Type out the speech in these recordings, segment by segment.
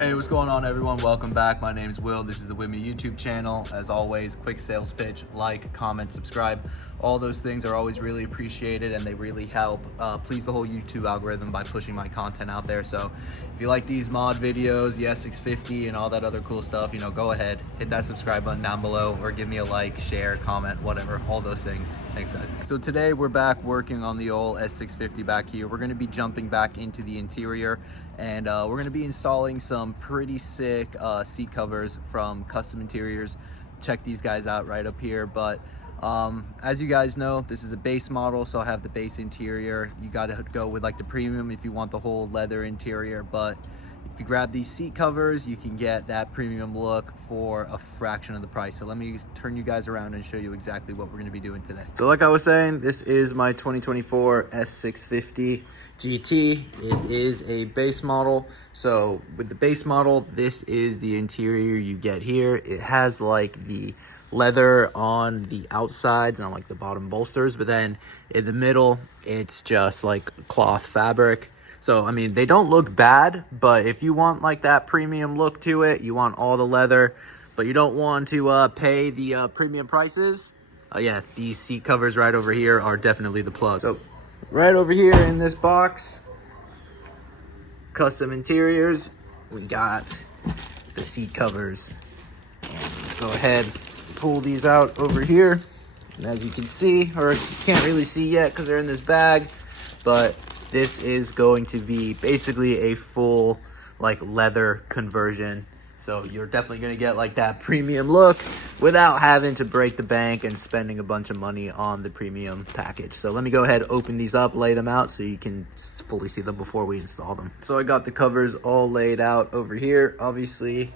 Hey, what's going on, everyone? Welcome back. My name is Will. This is the With Me YouTube channel. As always, quick sales pitch: like, comment, subscribe. All those things are always really appreciated and they really help please the whole YouTube algorithm by pushing my content out there. So if you like these mod videos, the S650 and all that other cool stuff, go ahead, hit that subscribe button down below or give me a like, share, comment, whatever, all those things. Thanks, guys. So today we're back working on the old S650 back here. We're going to be jumping back into the interior, and we're going to be installing some pretty sick seat covers from Kustom Interiors. Check these guys out right up here. But as you guys know, this is a base model, so I have the base interior. You got to go with like the premium if you want the whole leather interior, but if you grab these seat covers, you can get that premium look for a fraction of the price. So let me turn you guys around and show you exactly what we're going to be doing today. So like I was saying, this is my 2024 S650 GT. It is a base model. So with the base model, this is the interior you get here. It has like the leather on the outsides and on like the bottom bolsters, but then in the middle, it's just like cloth fabric. So, I mean, they don't look bad, but if you want like that premium look to it, you want all the leather, but you don't want to pay the premium prices, yeah, these seat covers right over here are definitely the plug. So, right over here in this box, Kustom Interiors, we got the seat covers. And let's go ahead and pull these out over here. And as you can see, or you can't really see yet because they're in this bag, but this is going to be basically a full like leather conversion. So you're definitely going to get like that premium look without having to break the bank and spending a bunch of money on the premium package. So let me go ahead, open these up, lay them out so you can fully see them before we install them. So I got the covers all laid out over here. Obviously,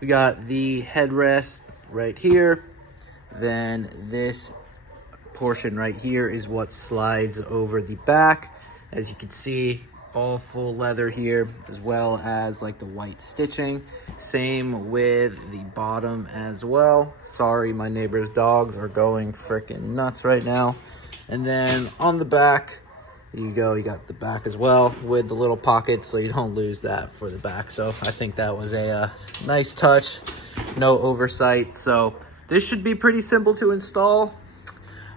we got the headrest right here. Then this portion right here is what slides over the back. As you can see, all full leather here, as well as like the white stitching. Same with the bottom as well. Sorry, my neighbor's dogs are going freaking nuts right now. And then on the back, you got the back as well with the little pockets so you don't lose that for the back. So I think that was a nice touch, no oversight. So this should be pretty simple to install.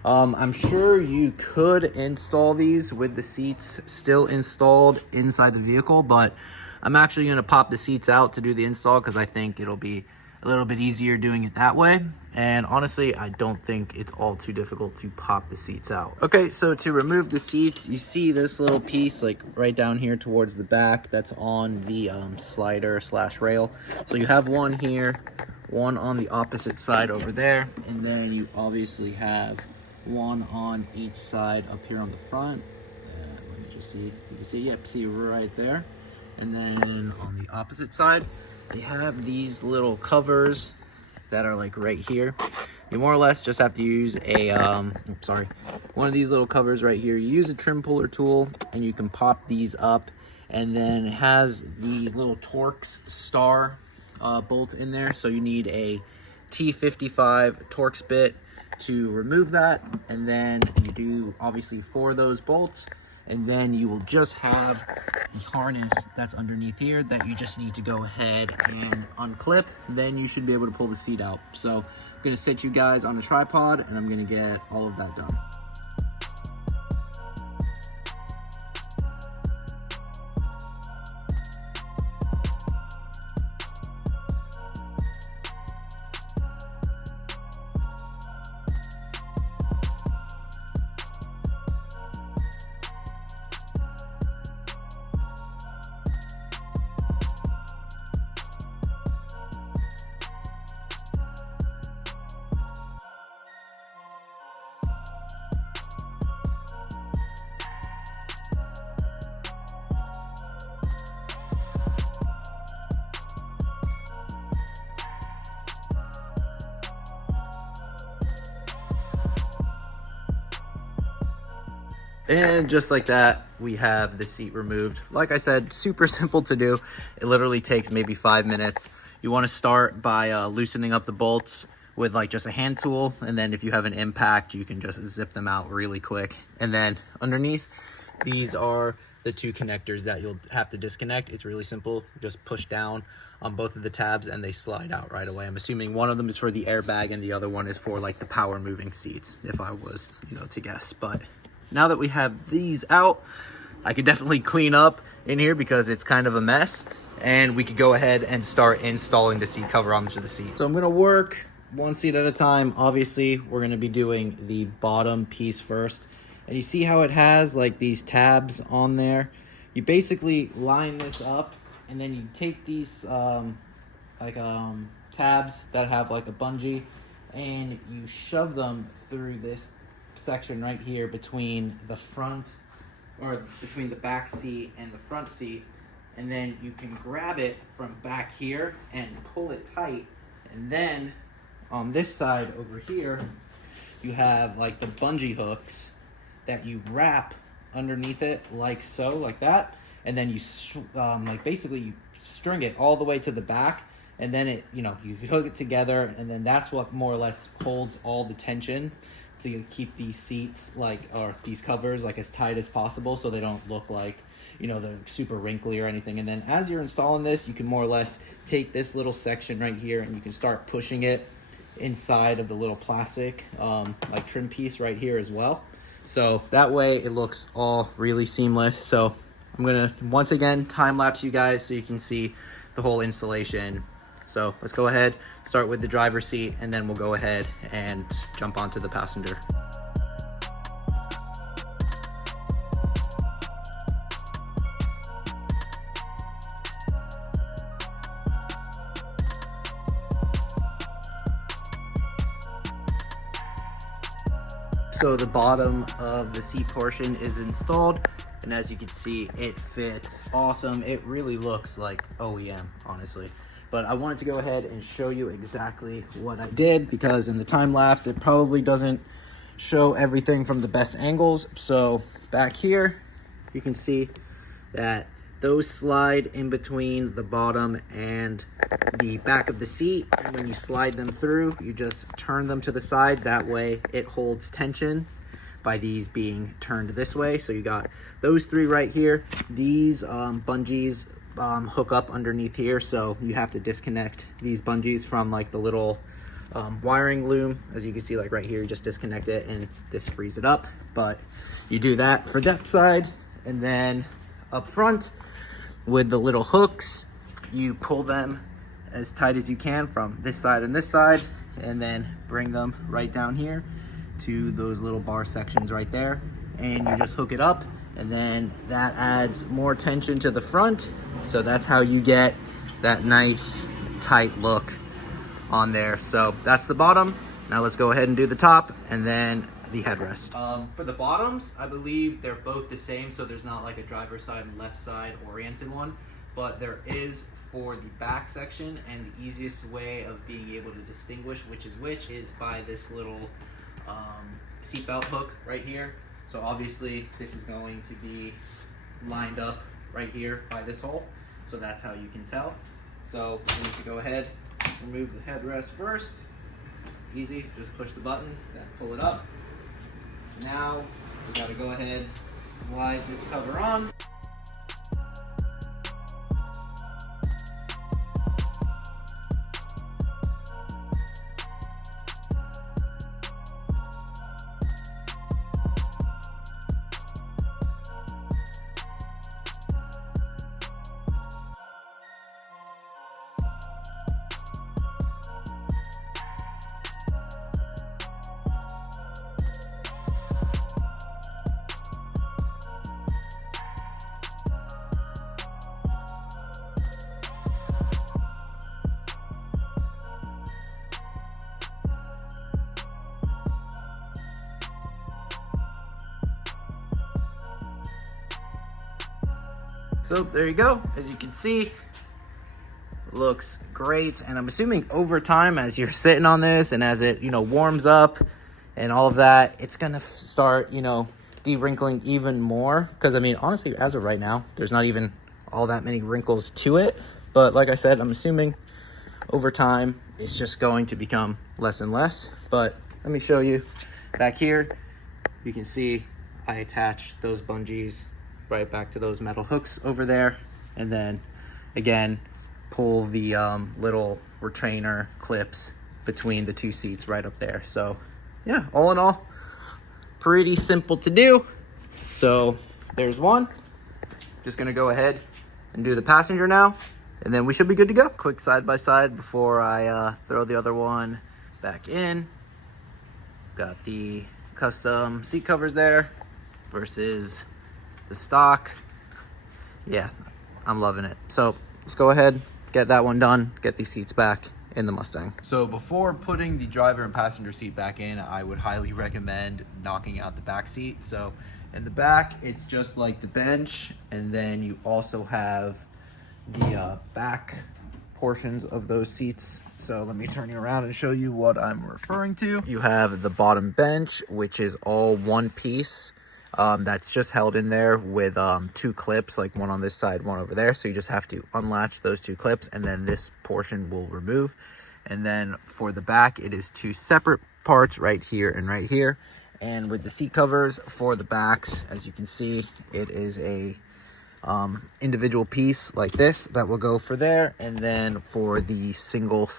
I'm sure you could install these with the seats still installed inside the vehicle, but I'm actually going to pop the seats out to do the install because I think it'll be a little bit easier doing it that way. And honestly, I don't think it's all too difficult to pop the seats out. Okay, so to remove the seats, you see this little piece like right down here towards the back that's on the slider / rail. So you have one here, one on the opposite side over there, and then you obviously have one on each side up here on the front. Let me just see. You can see, yep, see right there. And then on the opposite side, they have these little covers that are like right here. You more or less just have to use a, one of these little covers right here. You use a trim puller tool and you can pop these up, and then it has the little Torx star bolt in there. So you need a T55 Torx bit to remove that, and then you do obviously 4 of those bolts, and then you will just have the harness that's underneath here that you just need to go ahead and unclip. Then you should be able to pull the seat out. So I'm going to set you guys on a tripod and I'm going to get all of that done. And just like that, we have the seat removed. Like I said, super simple to do. It literally takes maybe 5 minutes. You want to start by loosening up the bolts with like just a hand tool, and then if you have an impact, you can just zip them out really quick. And then underneath, these are the two connectors that you'll have to disconnect. It's really simple. Just push down on both of the tabs and they slide out right away. I'm assuming one of them is for the airbag and the other one is for like the power moving seats, if I was, you know, to guess. But now that we have these out, I could definitely clean up in here because it's kind of a mess, and we could go ahead and start installing the seat cover onto the seat. So I'm gonna work one seat at a time. Obviously, we're gonna be doing the bottom piece first. And you see how it has like these tabs on there? You basically line this up, and then you take these tabs that have like a bungee, and you shove them through this section right here between the front, or between the back seat and the front seat, and then you can grab it from back here and pull it tight. And then on this side over here, you have like the bungee hooks that you wrap underneath it like so, like that, and then you like basically you string it all the way to the back, and then it, you know, you hook it together, and then that's what more or less holds all the tension to keep these seats like, or these covers like as tight as possible, so they don't look like, you know, they're super wrinkly or anything. And then as you're installing this, you can more or less take this little section right here and you can start pushing it inside of the little plastic like trim piece right here as well. So that way it looks all really seamless. So I'm gonna once again time lapse you guys so you can see the whole installation. So let's go ahead, start with the driver's seat, and then we'll go ahead and jump onto the passenger. So the bottom of the seat portion is installed, and as you can see, it fits awesome. It really looks like OEM, honestly. But I wanted to go ahead and show you exactly what I did, because in the time lapse, it probably doesn't show everything from the best angles. So back here, you can see that those slide in between the bottom and the back of the seat. And when you slide them through, you just turn them to the side. That way it holds tension by these being turned this way. So you got those three right here. These bungees hook up underneath here, so you have to disconnect these bungees from like the little wiring loom. As you can see, like right here, you just disconnect it and this frees it up. But you do that for that side, and then up front with the little hooks, you pull them as tight as you can from this side and this side, and then bring them right down here to those little bar sections right there, and you just hook it up, and then that adds more tension to the front. So that's how you get that nice tight look on there. So that's the bottom. Now let's go ahead and do the top and then the headrest. For the bottoms, I believe they're both the same, so there's not like a driver's side and left side oriented one, but there is for the back section, and the easiest way of being able to distinguish which is by this little seatbelt hook right here. So obviously this is going to be lined up right here by this hole, so that's how you can tell. So we need to go ahead, remove the headrest first. Easy, just push the button, then pull it up. Now we gotta go ahead, slide this cover on. So there you go. As you can see, looks great. And I'm assuming over time, as you're sitting on this and as it, you know, warms up and all of that, it's gonna start, you know, de-wrinkling even more. Because I mean, honestly, as of right now, there's not even all that many wrinkles to it. But like I said, I'm assuming over time, it's just going to become less and less. But let me show you back here. You can see I attached those bungees right back to those metal hooks over there, and then again pull the little retainer clips between the two seats right up there. So yeah, all in all, pretty simple to do. So there's one. Just gonna go ahead and do the passenger now, and then we should be good to go. Quick side by side before I throw the other one back in. Got the custom seat covers there versus the stock. Yeah, I'm loving it. So let's go ahead, get that one done, get these seats back in the Mustang. So before putting the driver and passenger seat back in, I would highly recommend knocking out the back seat. So in the back, it's just like the bench, and then you also have the back portions of those seats. So let me turn you around and show you what I'm referring to. You have the bottom bench, which is all one piece. That's just held in there with two clips, like one on this side, one over there. So you just have to unlatch those two clips, and then this portion will remove. And then for the back, it is two separate parts right here and right here. And with the seat covers for the backs, as you can see, it is a individual piece like this that will go for there, and then for the single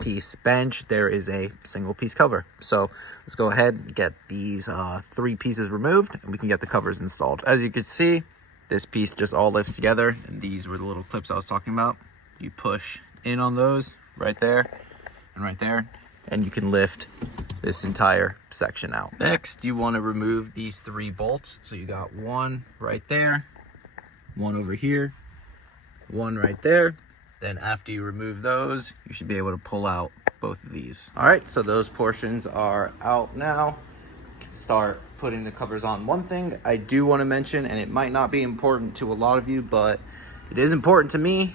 piece bench, there is a single piece cover. So let's go ahead and get these three pieces removed, and we can get the covers installed. As you can see, this piece just all lifts together, and these were the little clips I was talking about. You push in on those right there and right there, and you can lift this entire section out. Next, you want to remove these three bolts. So you got one right there, one over here, one right there. Then after you remove those, you should be able to pull out both of these. All right, so those portions are out now. Start putting the covers on. One thing I do want to mention, and it might not be important to a lot of you, but it is important to me.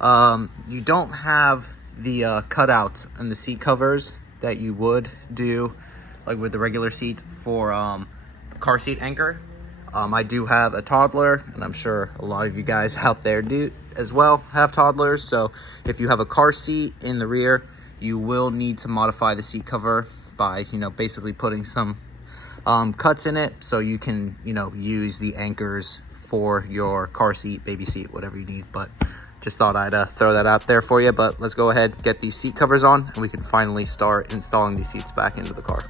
You don't have the cutouts and the seat covers that you would do like with the regular seats for car seat anchor. I do have a toddler, and I'm sure a lot of you guys out there do as well have toddlers. So if you have a car seat in the rear, you will need to modify the seat cover by, basically putting some cuts in it so you can, use the anchors for your car seat, baby seat, whatever you need. But just thought I'd throw that out there for you. But let's go ahead, get these seat covers on, and we can finally start installing these seats back into the car.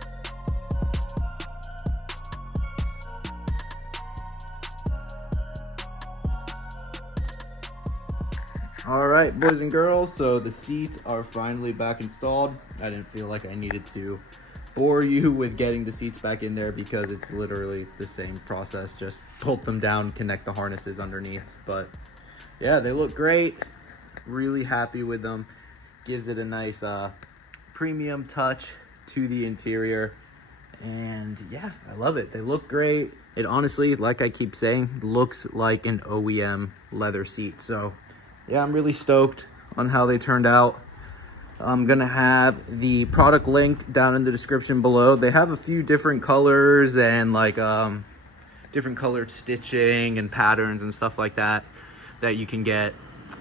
All right, boys and girls, so the seats are finally back installed. I didn't feel like I needed to bore you with getting the seats back in there because it's literally the same process. Just bolt them down, connect the harnesses underneath. But yeah, they look great. Really happy with them. Gives it a nice premium touch to the interior. And yeah, I love it. They look great. It honestly, like I keep saying, looks like an OEM leather seat. So yeah, I'm really stoked on how they turned out. I'm gonna have the product link down in the description below. They have a few different colors and like different colored stitching and patterns and stuff like that that you can get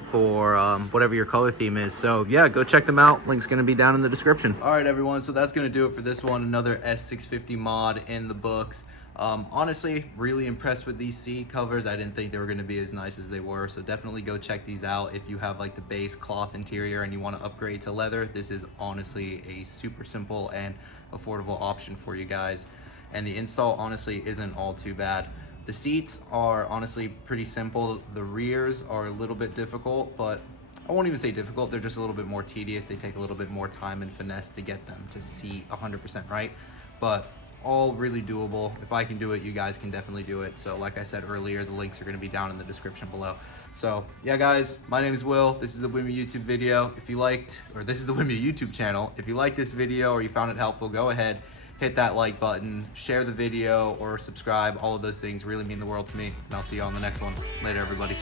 for whatever your color theme is. So yeah, go check them out. Link's gonna be down in the description. All right, everyone, so that's gonna do it for this one. Another S650 mod in the books. Honestly, really impressed with these seat covers. I didn't think they were going to be as nice as they were, so definitely go check these out. If you have like the base cloth interior and you want to upgrade to leather, this is honestly a super simple and affordable option for you guys. And the install honestly isn't all too bad. The seats are honestly pretty simple. The rears are a little bit difficult, but I won't even say difficult. They're just a little bit more tedious. They take a little bit more time and finesse to get them to seat 100% right, but all really doable. If I can do it, you guys can definitely do it. So like I said earlier, the links are going to be down in the description below. So yeah, guys, my name is Will. This is the Wimmy YouTube video. If you liked, or this is the Wimmy YouTube channel. If you liked this video or you found it helpful, go ahead, hit that like button, share the video, or subscribe. All of those things really mean the world to me. And I'll see you on the next one. Later, everybody.